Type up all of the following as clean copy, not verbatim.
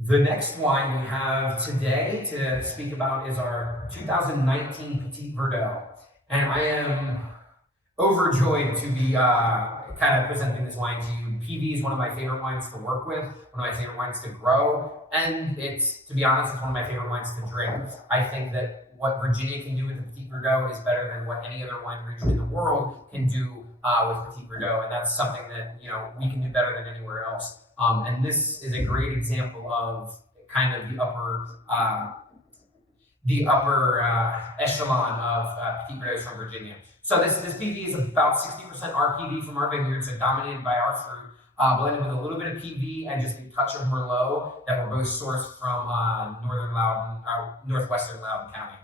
The next wine we have today to speak about is our 2019 Petit Verdot. And I am overjoyed to be kind of presenting this wine to you. PV is one of my favorite wines to work with, one of my favorite wines to grow, and it's, to be honest, it's one of my favorite wines to drink. I think that what Virginia can do with the Petit Verdot is better than what any other wine region in the world can do with Petit Verdot, and that's something that we can do better than anywhere else. And this is a great example of kind of the upper echelon of Petit Verdots from Virginia. So this PV is about 60% RPV from our vineyard, so dominated by our fruit, blended with a little bit of PV and just a touch of Merlot that were both sourced from northwestern Loudoun County.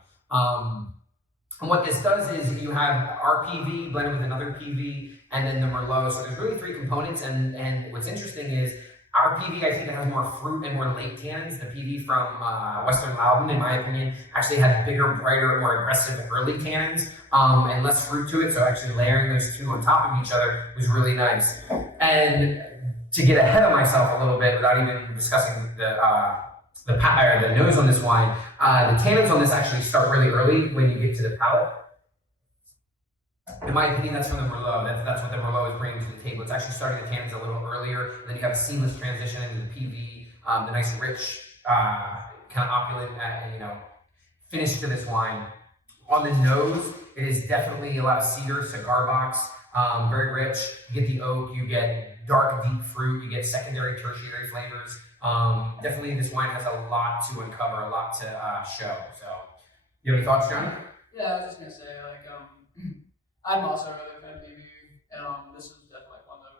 And what this does is you have our PV blended with another PV and then the Merlot. So there's really three components. And what's interesting is our PV, I think, it has more fruit and more late tannins. The PV from Western Loudoun, in my opinion, actually has bigger, brighter, more aggressive early tannins and less fruit to it. So actually layering those two on top of each other was really nice. And to get ahead of myself a little bit without even discussing the nose on this wine, the tannins on this actually start really early when you get to the palate. In my opinion, that's from the Merlot. That's what the Merlot is bringing to the table. It's actually starting the tannins a little earlier, and then you have a seamless transition into the PV, the nice, rich, kind of opulent, finish to this wine. On the nose, it is definitely a lot of cedar, cigar box, very rich. You get the oak, you get dark, deep fruit, you get secondary, tertiary flavors. Definitely, this wine has a lot to uncover, a lot to show. So, you have any thoughts, Johnny? Yeah, I was just gonna say, I'm also a really fan of PV, and this is definitely one that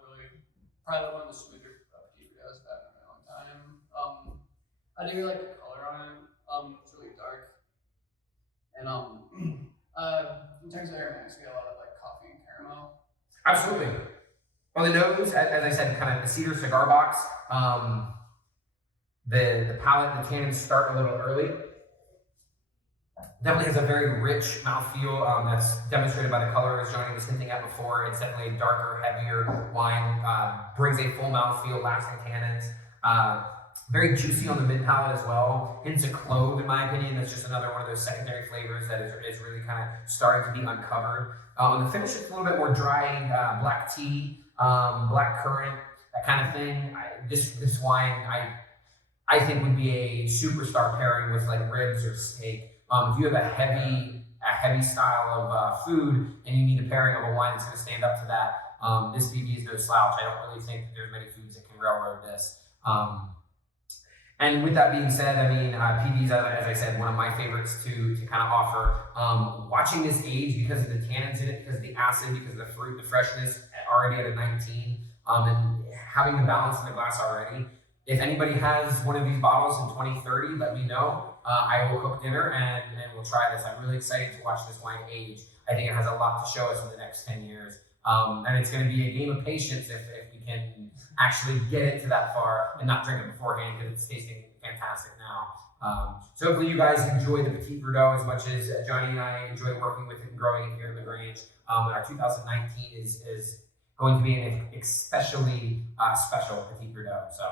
probably one of the smoother Petit Verdots I've had in a long time. I do really like the color on it. It's really dark, and in terms of aromatics, we get a lot of coffee and caramel. Absolutely. On the nose, as I said, kind of the cedar cigar box. The palate, the tannins start a little early. Definitely has a very rich mouthfeel that's demonstrated by the color, as Johnny was hinting at before. It's definitely a darker, heavier wine, brings a full mouthfeel, lasting tannins. Very juicy on the mid palate as well. Hints of clove, in my opinion. That's just another one of those secondary flavors that is really kind of starting to be uncovered. On the finish, it's a little bit more dry, black tea, black currant, that kind of thing. This wine, I think would be a superstar pairing with ribs or steak. If you have a heavy style of food and you need a pairing of a wine that's going to stand up to that, this PV is no slouch. I don't really think that there's many foods that can railroad this. And with that being said, PV is, as I said, one of my favorites to kind of offer. Watching this age because of the tannins in it, because of the acid, because of the fruit, the freshness, already at a 19, and having the balance in the glass already. If anybody has one of these bottles in 2030, let me know. I will cook dinner and we'll try this. I'm really excited to watch this wine age. I think it has a lot to show us in the next 10 years. And it's going to be a game of patience if we can actually get it to that far and not drink it beforehand, because it's tasting fantastic now. So hopefully you guys enjoy the Petit Verdot as much as Johnny and I enjoy working with it and growing it here in LaGrange. And our 2019 is going to be an especially special Petit Verdot. So